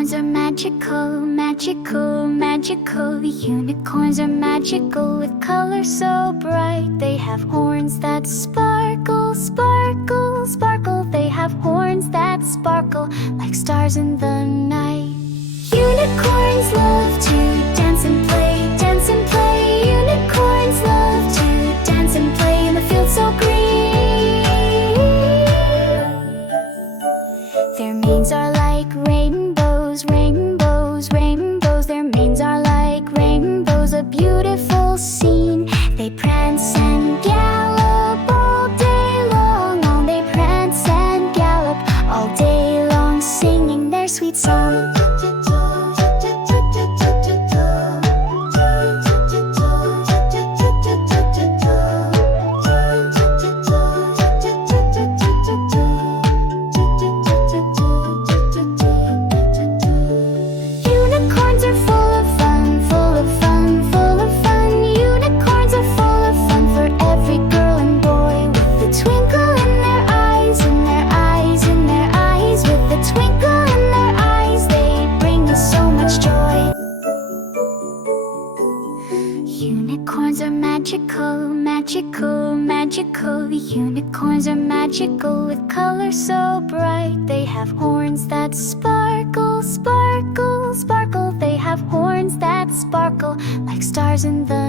Unicorns are magical, magical, magical. The unicorns are magical with colors so bright. They have horns that sparkle, sparkle, sparkle. They have horns that sparkle like stars in the night. Unicorns love to dance and play, dance and play. Unicorns love to dance and play in the field so green. Their manes are like rainbows, rainbows, rainbows. Their manes are like rainbows, a beautiful scene. They prance and gallop all day long. Oh, they prance and gallop all day long, singing their sweet song. Unicorns are magical, magical, magical. The unicorns are magical with colors so bright. They have horns that sparkle, sparkle, sparkle. They have horns that sparkle like stars in the